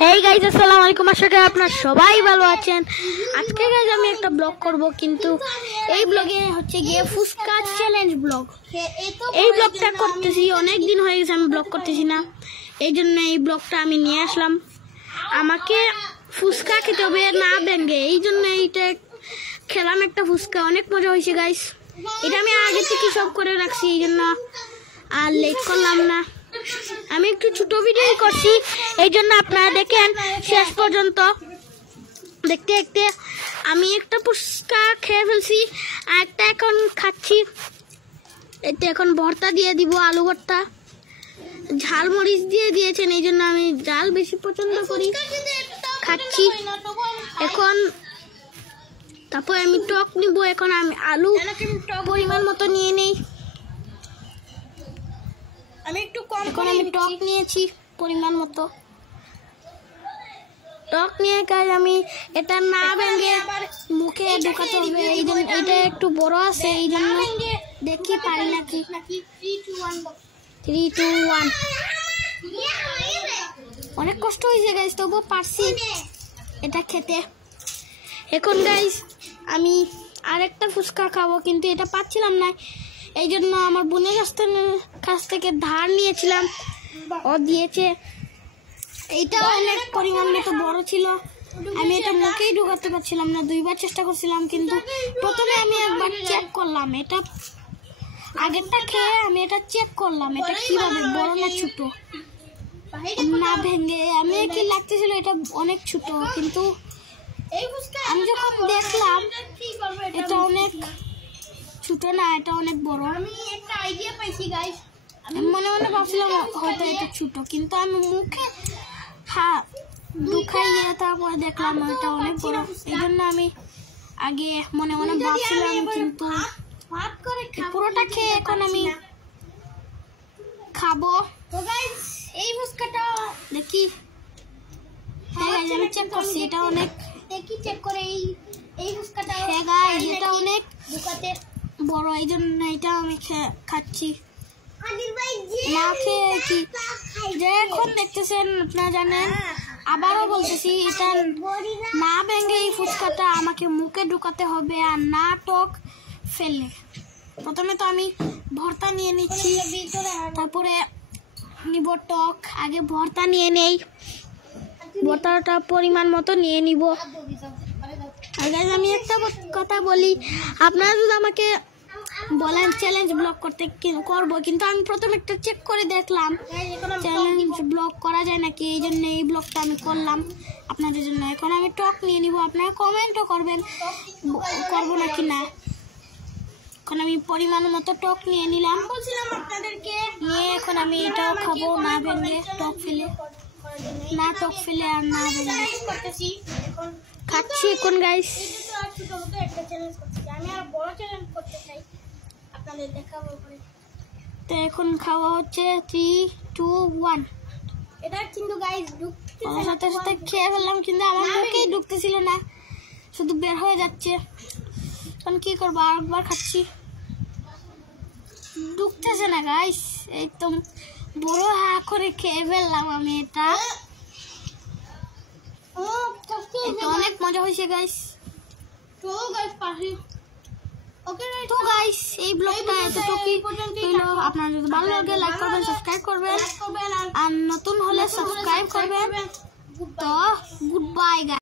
Hey guys, আসসালামু আলাইকুম। আশা করি আপনারা সবাই ভালো আছেন। আজকে গাইস আমি একটা ব্লগ করব, কিন্তু এই ব্লগে হচ্ছে গিয়ে ফুচকা চ্যালেঞ্জ ব্লগ। এই ব্লগটা করতেছি অনেক দিন হয়ে গেছে, আমি ব্লগ করতেছি না, এই জন্য এই ব্লগটা আমি নিয়ে আসলাম। আমাকে ফুচকা খেতে হবে না ভেঙে, এই জন্য এইটা খেলাম একটা ফুচকা। অনেক মজা হয়েছে গাইস, এটা আমি আগে থেকে সব করে রাখছি, এই জন্য আর লেট করলাম না। আমি একটু ছোট ভিডিও করছি, এই জন্য আপনারা দেখেন শেষ পর্যন্ত। দেখতে দেখতে আমি একটা ফুচকা খেয়ে ফেলছি, আর একটা এখন খাচ্ছি। এতে এখন ভর্তা দিয়ে দিব, আলু ভর্তা। ঝাল মরিচ দিয়ে দিয়েছেন, এই জন্য আমি ঝাল বেশি পছন্দ করি, খাচ্ছি এখন। তারপর আমি টক নিব, এখন আমি আলু পরিমাণ মতো নিয়ে নেই। আমি একটু কম করে আমি টক নিয়েছি পরিমাণ মতো। টক নিয়ে কাজ আমি এটা না ভেঙে মুখে ঢোকাতে হবে, এই জন্য এটা একটু বড় আছে, এই জন্য দেখি পারি নাকি। 3, 2, 1 অনেক কষ্ট হয়েছে গাইস, তবুও পারছি এটা খেতে। এখন গাইস আমি আরেকটা ফুচকা খাবো, কিন্তু এটা পাচ্ছিলাম না, এই জন্য আমার বোনের কাছ থেকে ধার নিয়েছিলাম, ও দিয়েছে। এইটা অনেক পরিমাণ মতো বড় ছিল, আমি এটা মুখেই ঢোকাতে পারছিলাম না, 2বার চেষ্টা করছিলাম, কিন্তু প্রথমে আমি একবার চেক করলাম, এটা আগেরটা খেয়ে আমি এটা চেক করলাম এটা কিভাবে বড় না ছোট না ভেঙে। আমি কি লাগতেছিল এটা অনেক ছোট, কিন্তু আমি যখন দেখলাম এটা অনেক ছোট না, এটা অনেক বড়। আমি একটা আইডিয়া পাইছি গাইস, আমি মনে মনে ভাবছিলাম হয়তো এটা ছোট, কিন্তু আমি মুখে ঢুকাইয়ে তারপরে দেখলাম এটা অনেক বড়, এই জন্য আমি আগে মনে মনে ভাবছিলাম, কিন্তু পুরোটা খেয়ে এখন আমি খাবো। তো গাইস এই ফুচকাটা দেখি, হ্যাঁ গাইস আমি চেক করছি, এটা অনেক দেখি চেক করে এই ফুচকাটা, হ্যাঁ গাইস এটা অনেক বড়, এই জন্য এটা আমি খাচ্ছি না খেয়ে। কি যে এখন দেখতেছেন আপনারা জানেন, আবারও বলতেছি, এটা না ভেঙে এই ফুচকাটা আমাকে মুখে ঢুকাতে হবে, আর না টক ফেলে। প্রথমে তো আমি ভর্তা নিয়ে নিচ্ছি, তারপরে নিব টক। আগে ভর্তা নিয়ে নেই, ভর্তাটা পরিমাণ মতো নিয়ে নিব। আর গাইস আমি একটা কথা বলি, আপনারা যদি আমাকে বলেন চ্যালেঞ্জ ব্লগ করতে করব, কিন্তু আমি প্রথমে একটা চেক করে দেখলাম চ্যালেঞ্জ ব্লগ করা যায় নাকি, এই জন্য এই ব্লগটা আমি করলাম আপনাদের জন্য। এখন আমি টক নিয়ে নিব, আপনারা কমেন্টও করবেন করবো নাকি না। এখন আমি পরিমাণ মতো টক নিয়ে নিলাম, বলছিলাম আপনাদেরকে, নিয়ে এখন আমি এটাও খাবো না ভেঙে, টক ফেলে না, টক ফেলে আর না ভেঙে খাচ্ছি এখন গাইস। আমি আর বড় চ্যালেঞ্জ করতে চাই, আপনাদের দেখাবো পরে। তো এখন খাওয়া হচ্ছে 3, 2, 1। এটা কিন্তু গাইস সাথে সাথে খেয়ে ফেললাম, কিন্তু আমার মুখেই ঢুকতেছিল না, শুধু বের হয়ে যাচ্ছে। এখন কি করবো, আরেকবার খাচ্ছি, ঢুকতেছে না গাইস। এই তো বড় হা করে খেয়ে ফেললাম আমি এটা, অনেক মজা হয়েছে গাইস। তো গাইস এই ব্লগটা এতটুকুই ছিল। আপনারা যদি ভালো লাগে লাইক করবেন, সাবস্ক্রাইব করবেন, আর নতুন হলে সাবস্ক্রাইব করবেন। তো গুড বাই গাইস।